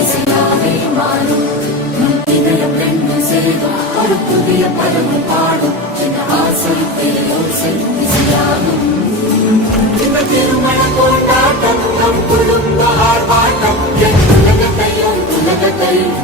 இசையாவே மாறும் இதயம் ரெண்டு சேரும் ஒரு புதிய பதமும் பாடும் ஆசை பேரோசை இசையாகும் இந்த திருமண கொண்டாட்டம் நம் குடும்ப ஆர்ப்பாட்டம் உலகத்தையும்